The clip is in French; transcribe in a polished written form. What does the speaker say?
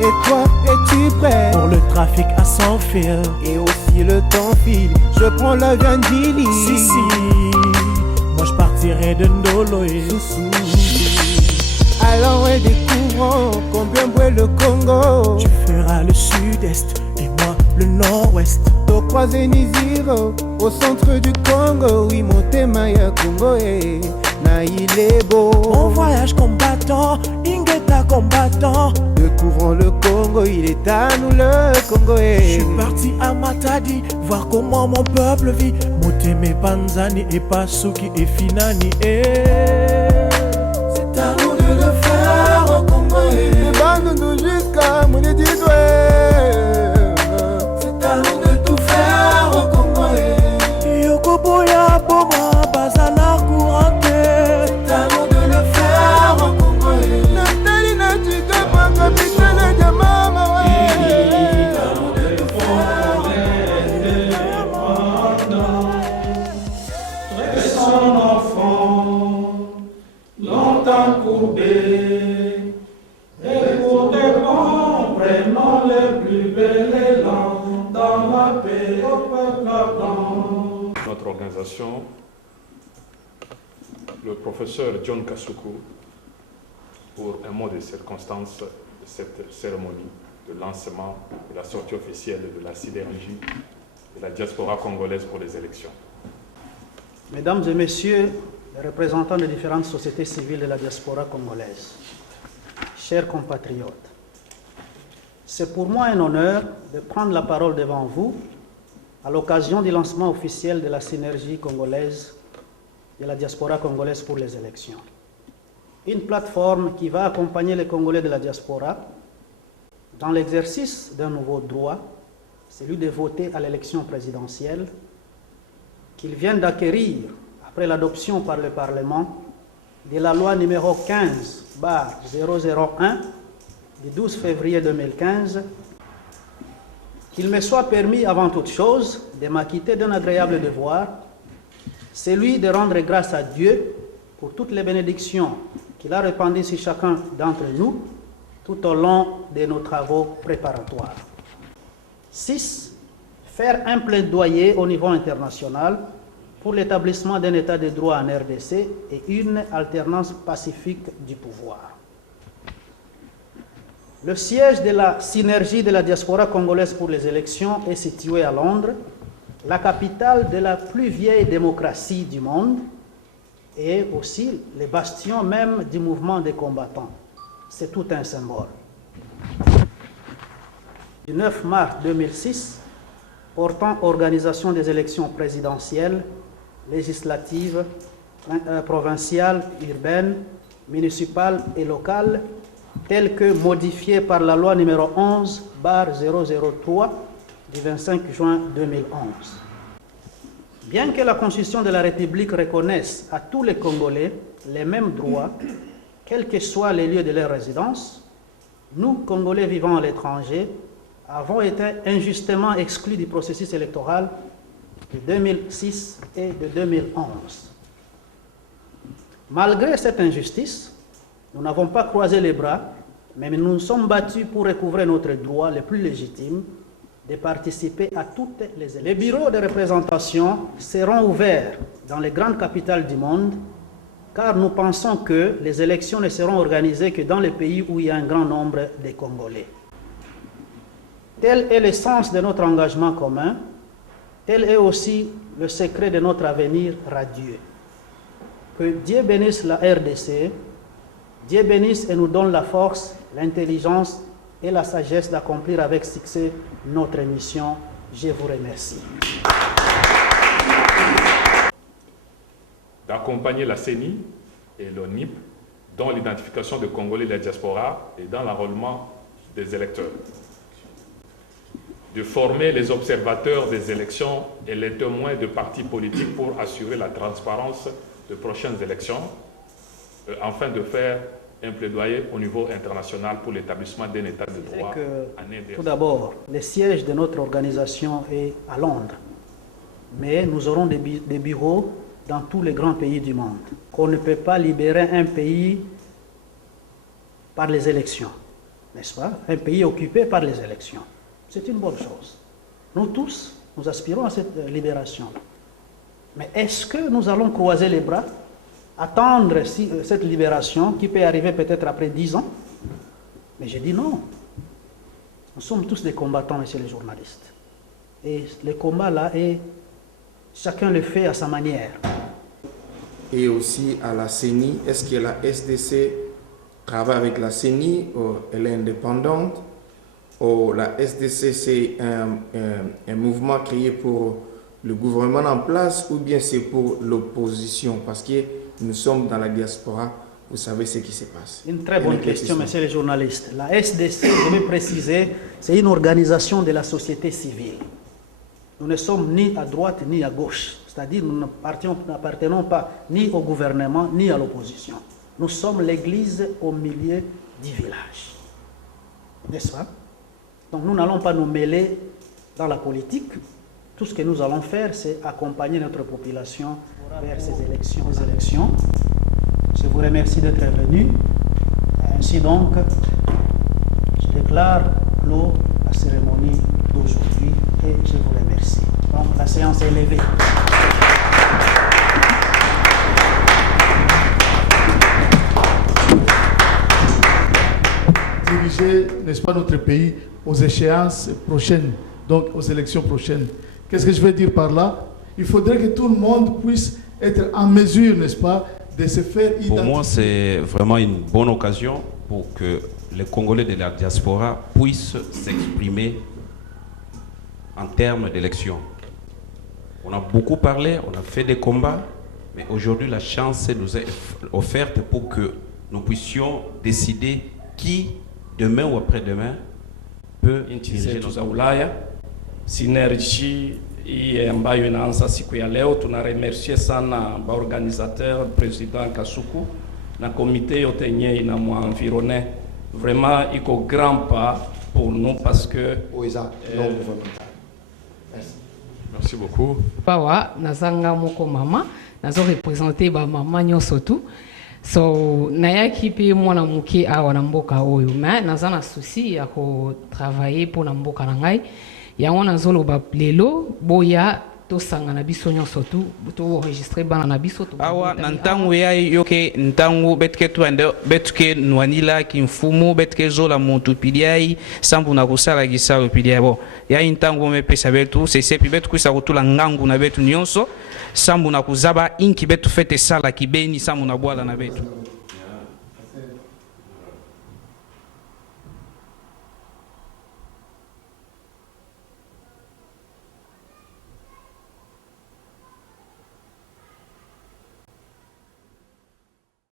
Et toi, es-tu prêt pour le trafic à sans fil? Et aussi le temps file, je prends l'avion d'Ili. Si, moi je partirai de Ndolo et alors ouais, découvrons combien brûle le Congo. Tu feras le sud-est et moi le nord-ouest. Au croisé Niziro, au centre du Congo. Oui, mon thème ya Congo et na il est beau. Bon voyage combattant, Ingeta combattant. Découvrons le Congo, il est à nous le Congo. Je suis parti à Matadi, voir comment mon peuple vit. Moteme Panzani et Pasuki et Finani. C'est à nous de le faire au Congo. Et bande-nous jusqu'à Mounididoué. C'est à nous de tout faire au Congo. Yokoboya Boma Bazana Courante. C'est à nous de le faire au Congo. Nathalie Natika Capitaine de Mama. Son enfant, longtemps courbé, et pour des bons, prenons les plus belles élans dans la paix au peuple blanc. Notre organisation, le professeur John Kasuku, pour un mot de circonstance de cette cérémonie de lancement de la sortie officielle de la sidérurgie de la diaspora congolaise pour les élections. Mesdames et messieurs, les représentants des différentes sociétés civiles de la diaspora congolaise, chers compatriotes, c'est pour moi un honneur de prendre la parole devant vous à l'occasion du lancement officiel de la synergie congolaise de la diaspora congolaise pour les élections. Une plateforme qui va accompagner les Congolais de la diaspora dans l'exercice d'un nouveau droit, celui de voter à l'élection présidentielle, qu'ils viennent d'acquérir après l'adoption par le Parlement de la loi numéro 15/001 du 12 février 2015, qu'il me soit permis avant toute chose de m'acquitter d'un agréable devoir, celui de rendre grâce à Dieu pour toutes les bénédictions qu'il a répandues sur chacun d'entre nous tout au long de nos travaux préparatoires. 6. Faire un plaidoyer au niveau international pour l'établissement d'un état de droit en RDC et une alternance pacifique du pouvoir. Le siège de la synergie de la diaspora congolaise pour les élections est situé à Londres, la capitale de la plus vieille démocratie du monde et aussi le bastion même du mouvement des combattants. C'est tout un symbole. Du 9 mars 2006, portant organisation des élections présidentielles, législatives, provinciales, urbaines, municipales et locales, telles que modifiées par la loi numéro 11/003 du 25 juin 2011. Bien que la Constitution de la République reconnaisse à tous les Congolais les mêmes droits, quels que soient les lieux de leur résidence, nous, Congolais vivant à l'étranger, avons été injustement exclus du processus électoral de 2006 et de 2011. Malgré cette injustice, nous n'avons pas croisé les bras, mais nous nous sommes battus pour recouvrer notre droit le plus légitime de participer à toutes les élections. Les bureaux de représentation seront ouverts dans les grandes capitales du monde, car nous pensons que les élections ne seront organisées que dans les pays où il y a un grand nombre de Congolais. Tel est le sens de notre engagement commun, tel est aussi le secret de notre avenir radieux. Que Dieu bénisse la RDC, Dieu bénisse et nous donne la force, l'intelligence et la sagesse d'accomplir avec succès notre mission. Je vous remercie. D'accompagner la CENI et l'ONIP dans l'identification des Congolais de la diaspora et dans l'enrôlement des électeurs. De former les observateurs des élections et les témoins de partis politiques pour assurer la transparence de prochaines élections, afin de faire un plaidoyer au niveau international pour l'établissement d'un état de droit. Tout d'abord, le siège de notre organisation est à Londres, mais nous aurons des bureaux dans tous les grands pays du monde. On ne peut pas libérer un pays par les élections. n'est-ce pas? Un pays occupé par les élections. C'est une bonne chose. Nous tous, nous aspirons à cette libération. Mais est-ce que nous allons croiser les bras, attendre cette libération qui peut arriver peut-être après 10 ans? Mais j'ai dit non. Nous sommes tous des combattants, messieurs les journalistes. Et le combat là, chacun le fait à sa manière. Et aussi à la CENI, est-ce que la SDC travaille avec la CENI ou elle est indépendante? Ou la SDC c'est un mouvement créé pour le gouvernement en place ou bien c'est pour l'opposition? Parce que nous sommes dans la diaspora, vous savez ce qui se passe. Une très bonne question, messieurs les journalistes. La SDC, je vais préciser, c'est une organisation de la société civile. Nous ne sommes ni à droite ni à gauche. C'est-à-dire nous n'appartenons pas ni au gouvernement ni à l'opposition. Nous sommes l'église au milieu du village. N'est-ce pas? Donc nous n'allons pas nous mêler dans la politique. Tout ce que nous allons faire, c'est accompagner notre population vers ces élections. Je vous remercie d'être venu. Ainsi donc, je déclare clos la cérémonie d'aujourd'hui et je vous remercie. Donc la séance est levée. Diriger, n'est-ce pas, notre pays aux échéances prochaines, donc aux élections prochaines. Qu'est-ce que je veux dire par là? Il faudrait que tout le monde puisse être en mesure, n'est-ce pas, de se faire identifier. Pour moi, c'est vraiment une bonne occasion pour que les Congolais de la diaspora puissent s'exprimer en termes d'élections. On a beaucoup parlé, on a fait des combats, mais aujourd'hui, la chance nous est offerte pour que nous puissions décider qui, demain ou après-demain, peut diriger notre Ulaya. Synergie hii ambayo inaanza siku ya leo, tunaremercie sana baorganisateur President Kasuku na komite yote yenye inamwenvirone. Vraiment iko grand pas pour nous parce que Merci beaucoup. Bawa nazanga moko mama nazo représenter ba mama nyonso tu. So nayaki pe mwana muke awa na mboka oyo mais naza na souci ya ko travailler pour na mboka na ngai. Yango nazoloba lelo boya tosanga na biso nyonso tu to enregistrer bana na biso to awa na ntango ya yoke ntango betke twende betke nwanila kimfumu betke zola muntu piliai sambu na kusala gisalo piliai bo ya ntango mepesa betu sese pi betu kuisa kutula ngangu na betu nyonso sambu na kuzaba inki betu fete sala kibeni sambu na bwala na betu.